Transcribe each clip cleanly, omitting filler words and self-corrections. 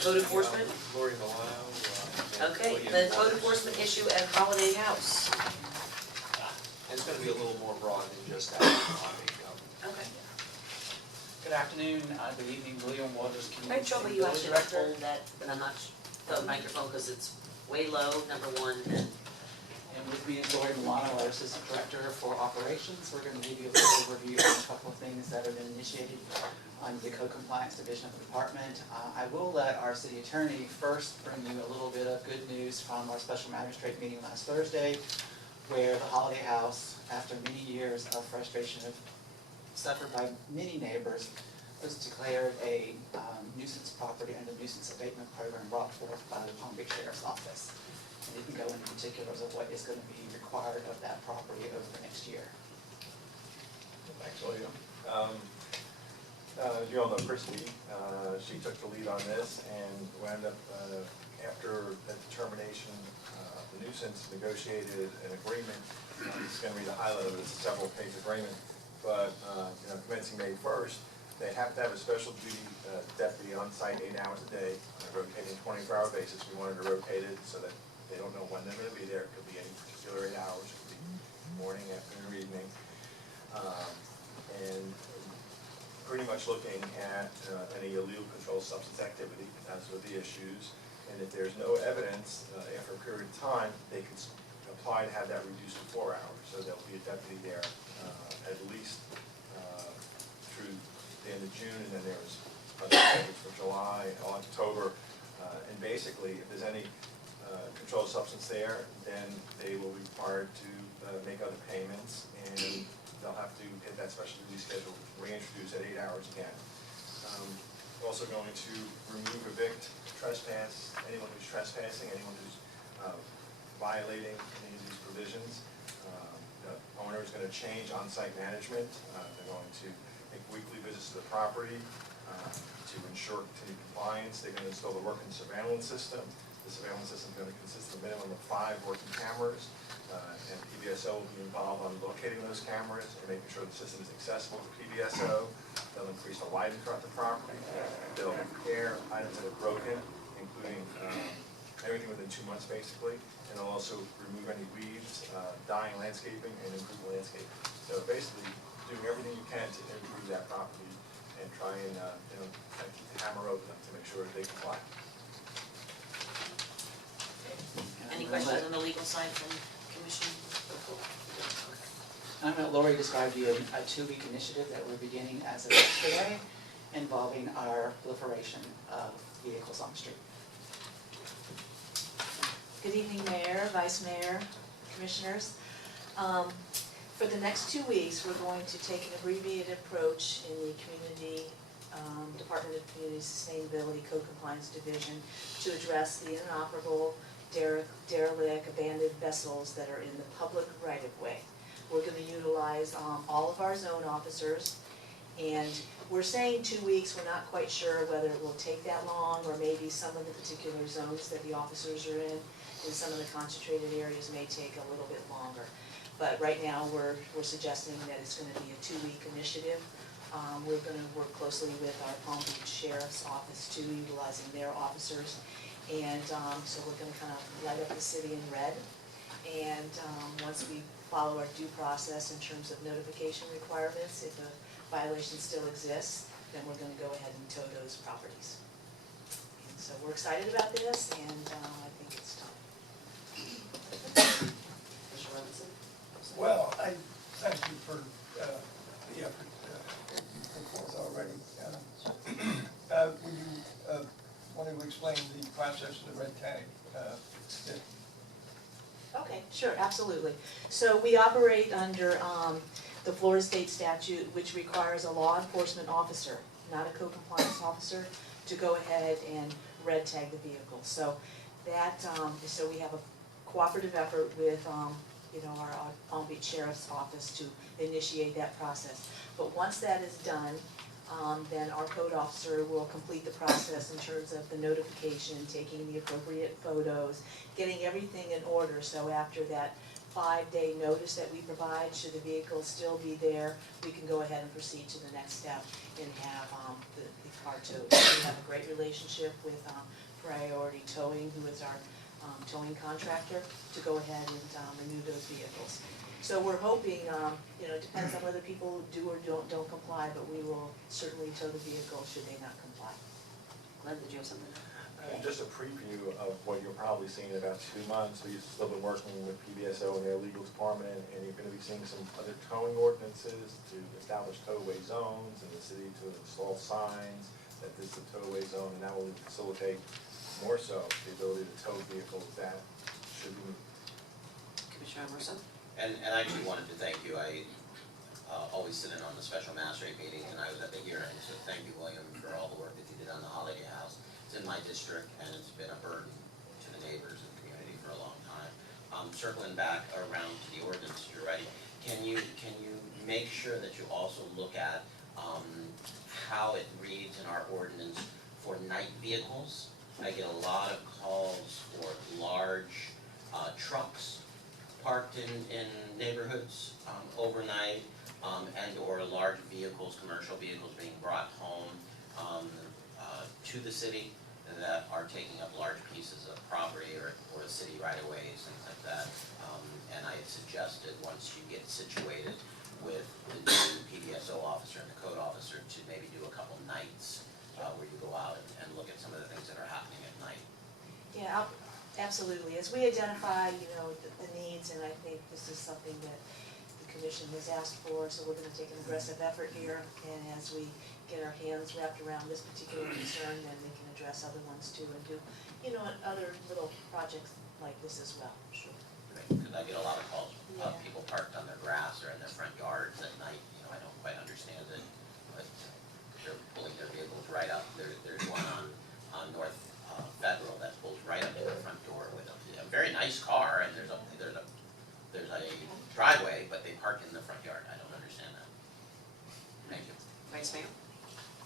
code enforcement? Lori Milano. Okay, William the code Waters. enforcement issue at Holiday House. And it's gonna be a little more broad than just that. Okay. Good afternoon, good evening, William Waters, I have Community trouble you Village actually have to Director. hold that, but I'm not, the microphone, because it's way low, number one, and And with me is Lori Milano, our Assistant Director for Operations. We're going to give you a little overview on a couple of things that have been initiated under the Code Compliance Division of the Department. I will let our City Attorney first bring you a little bit of good news from our Special Magistrate meeting last Thursday, where the Holiday House, after many years of frustration suffered by many neighbors, was declared a nuisance property under the nuisance abatement program brought forth by the Palm Beach Sheriff's Office. And it can go into particulars of what is going to be required of that property over the next year. Thanks, William. As you all know, Christie, she took the lead on this and wound up, after the determination of the nuisance, negotiated an agreement. It's going to be the highlight of it. It's a several-page agreement. But commencing May 1st, they have to have a special duty deputy on site 8 hours a day on a rotating 24-hour basis. We wanted to rotate it so that they don't know when they're going to be there. It could be any particular 8 hours. It could be morning, afternoon, or evening. And pretty much looking at any illegal controlled substance activity, as with the issues. And if there's no evidence, after a period of time, they can apply to have that reduced to 4 hours. So there'll be a deputy there at least through the end of June, and then there's other schedules for July, October. And basically, if there's any controlled substance there, then they will be required to make other payments, and they'll have to hit that special duty schedule, reintroduce at 8 hours again. Also going to remove, evict, trespass, anyone who's trespassing, anyone who's violating any of these provisions. The owner is going to change on-site management. They're going to make weekly visits to the property to ensure continued compliance. They're going to install the working surveillance system. The surveillance system is going to consist of a minimum of 5 working cameras, and PBSO will be involved on locating those cameras and making sure the system is accessible to PBSO. They'll increase the lighting throughout the property. They'll repair items that are broken, including everything within 2 months, basically. And they'll also remove any weeds, dying landscaping, and improve landscaping. So basically, doing everything you can to improve that property and try and kind of keep the hammer open to make sure that they comply. any questions on the legal side from Commission? I'm going to let Lori describe to you a 2-week initiative that we're beginning as of yesterday involving our proliferation of vehicles on the street. Good evening, Mayor, Vice Mayor, Commissioners. For the next 2 weeks, we're going to take an abbreviated approach in the Community Department of Community Sustainability Code Compliance Division to address the inoperable, derelict, abandoned vessels that are in the public right-of-way. We're going to utilize all of our zone officers, and we're saying 2 weeks. We're not quite sure whether it will take that long, or maybe some of the particular zones that the officers are in some of the concentrated areas may take a little bit longer. But right now, we're suggesting that it's going to be a 2-week initiative. We're going to work closely with our Palm Beach Sheriff's Office too, utilizing their officers. And so we're going to kind of light up the city in red. And once we follow our due process in terms of notification requirements, if a violation still exists, then we're going to go ahead and tow those properties. And so we're excited about this, and I think it's time. Commissioner Robinson? Well, I thank you for the effort you put forth already. Would you want to explain the process of the red tag? Okay, sure, absolutely. So we operate under the Florida State statute, which requires a law enforcement officer, not a code compliance officer, to go ahead and red tag the vehicle. So that, so we have a cooperative effort with our Palm Beach Sheriff's Office to initiate that process. But once that is done, then our code officer will complete the process in terms of the notification, taking the appropriate photos, getting everything in order. So after that 5-day notice that we provide, should the vehicle still be there, we can go ahead and proceed to the next step and have the are towed. We have a great relationship with Priority Towing, who is our towing contractor, to go ahead and renew those vehicles. So we're hoping, it depends on whether people do or don't comply, but we will certainly tow the vehicle should they not comply. Glenn, did you have something? Just a preview of what you'll probably see in about 2 months. We've still been working with PBSO and their legal department, and you're gonna be seeing some other towing ordinances to establish towaway zones, and the city to install signs that this is a towaway zone, and that will facilitate more so the ability to tow vehicles that should be moved. Commissioner Amoruso? And I actually wanted to thank you. I always sit in on the special magistrate meetings, and I was at the hearing, so thank you, William, for all the work that you did on the Holiday House. It's in my district, and it's been a burden to the neighbors and community for a long time. Circling back around to the ordinance, you're ready. Can you make sure that you also look at how it reads in our ordinance for night vehicles? I get a lot of calls for large trucks parked in neighborhoods overnight, and or large vehicles, commercial vehicles being brought home to the city that are taking up large pieces of property or city right-of-ways, things like that. And I had suggested, once you get situated with the new PDSO officer and the code officer, to maybe do a couple nights where you go out and look at some of the things that are happening at night. Yeah, absolutely. As we identify, the needs, and I think this is something that the commission has asked for, so we're gonna take an aggressive effort here. And as we get our hands wrapped around this particular concern, then we can address other ones too, and do, other little projects like this as well. Sure. Because I get a lot of calls of Yeah. people parked on their grass or in their front yards at night. I don't quite understand it, but they're pulling their vehicles right up. There's one on North Federal that pulls right up to the front door with a very nice car, and there's a driveway, but they park in the front yard. I don't understand that. Thank you. Vice Mayor?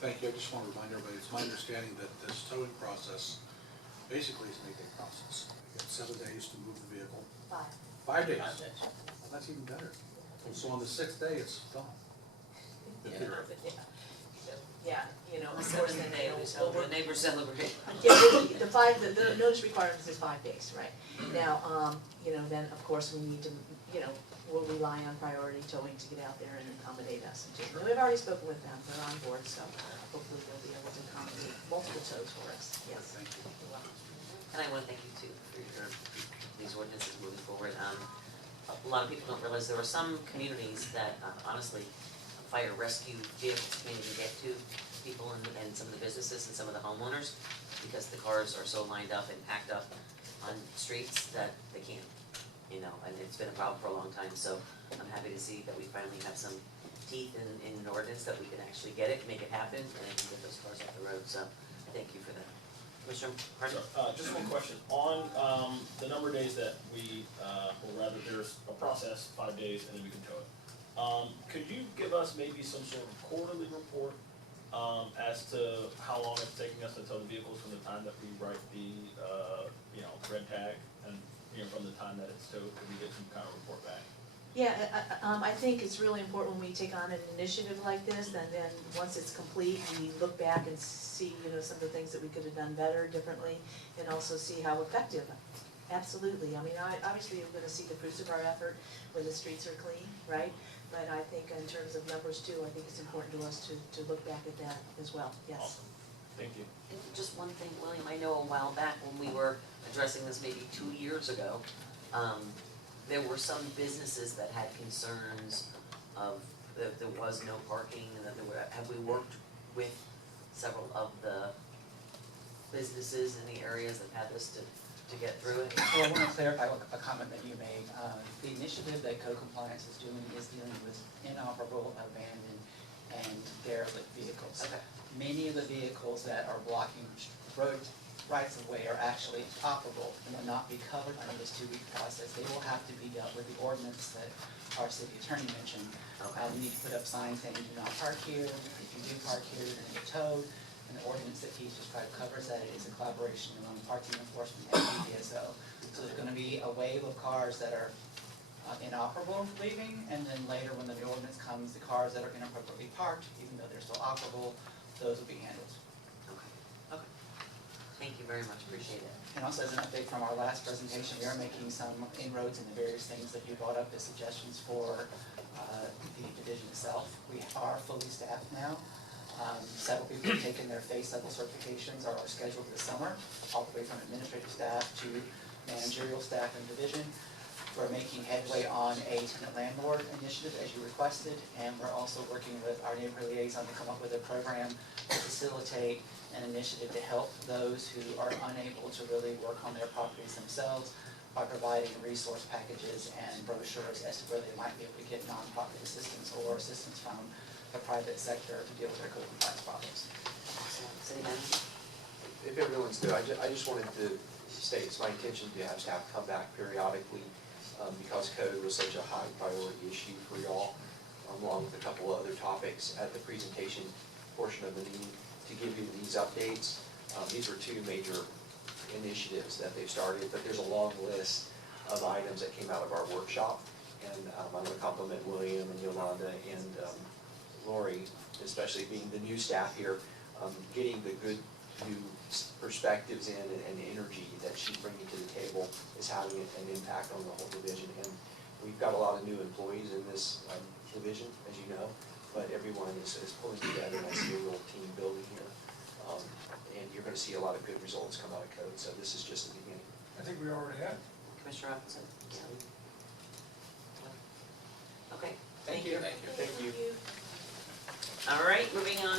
Thank you. I just want to remind everybody, it's my understanding that this towing process basically is an 8-day process. You get 7 days to move the vehicle. 5. 5 days. 5 days. Well, that's even better. So on the 6th day, it's done. Yeah. Yeah, of The course, seventh then day, the neighbors celebrate. Yeah, the notice requirements is 5 days, right? Now, then, of course, we need to, we'll rely on Priority Towing to get out there and accommodate us. And we've already spoken with them, they're on board, so hopefully they'll be able to accommodate multiple tows for us, yes. Thank you. You're welcome. And I want to thank you too for these ordinances moving forward. A lot of people don't realize there are some communities that honestly, fire rescue vehicles can't even get to people and some of the businesses and some of the homeowners because the cars are so lined up and packed up on streets that they can't, and it's been a problem for a long time. So I'm happy to see that we finally have some teeth in an ordinance that we can actually get it, make it happen, and get those cars off the road. So thank you for that. Commissioner Harden? Just one question, on, the number of days that we, or rather there's a process, 5 days, and then we can tow it. Could you give us maybe some sort of quarterly report, as to how long it's taking us to tow the vehicles from the time that we write the, red tag, and, from the time that it's towed, could we get some kind of report back? Yeah, I think it's really important when we take on an initiative like this, and then once it's complete, we look back and see, some of the things that we could have done better, differently, and also see how effective. Absolutely, obviously you're gonna see the fruits of our effort when the streets are clean, right? But I think in terms of numbers too, I think it's important to us to look back at that as well, yes. Awesome. Thank you. And just one thing, William, I know a while back when we were addressing this maybe 2 years ago, there were some businesses that had concerns of that there was no parking and that there were, have we worked with several of the businesses in the areas that had this to get through it? Well, I want to clarify a comment that you made. The initiative that Co-Compliance is dealing with inoperable, abandoned, and derelict vehicles. Okay. Many of the vehicles that are blocking road rights of way are actually operable and will not be covered under this 2-week process. They will have to be dealt with the ordinance that our city attorney mentioned. We need to put up signs saying do not park here. If you do park here, you're going to get towed. And the ordinance that he described covers that. It is a collaboration among parking enforcement and PDSO. So there's going to be a wave of cars that are inoperable leaving, and then later when the new ordinance comes, the cars that are inappropriately parked, even though they're still operable, those will be handled very much appreciate it. And also as an update from our last presentation, we are making some inroads in the various things that you brought up as suggestions for the division itself. We are fully staffed now. Several people have taken their face level certifications are scheduled this summer, all the way from administrative staff to managerial staff in division. We're making headway on a tenant landlord initiative as you requested, and we're also working with our neighborhood liaison to come up with a program to facilitate an initiative to help those who are unable to really work on their properties themselves by providing resource packages and brochures as to where they might be able to get nonprofit assistance or assistance from the private sector to deal with their code compliance problems. Excellent. City manager? If everyone's good, I just wanted to state it's my intention to have staff come back periodically, because code was such a high priority issue for y'all, along with a couple of other topics at the presentation portion of the meeting, to give you these updates. These were two major initiatives that they've started, but there's a long list of items that came out of our workshop. And I want to compliment William and Yolanda and Lori, especially being the new staff here, getting the good new perspectives in and energy that she's bringing to the table is having an impact on the whole division. And we've got a lot of new employees in this division, as you know, but everyone is pulling together, and I see a real team building here. And you're going to see a lot of good results come out of code, so this is just the beginning. I think we already have. Commissioner Robinson? Okay, Thank you. Thank you. Thank you. all right, moving on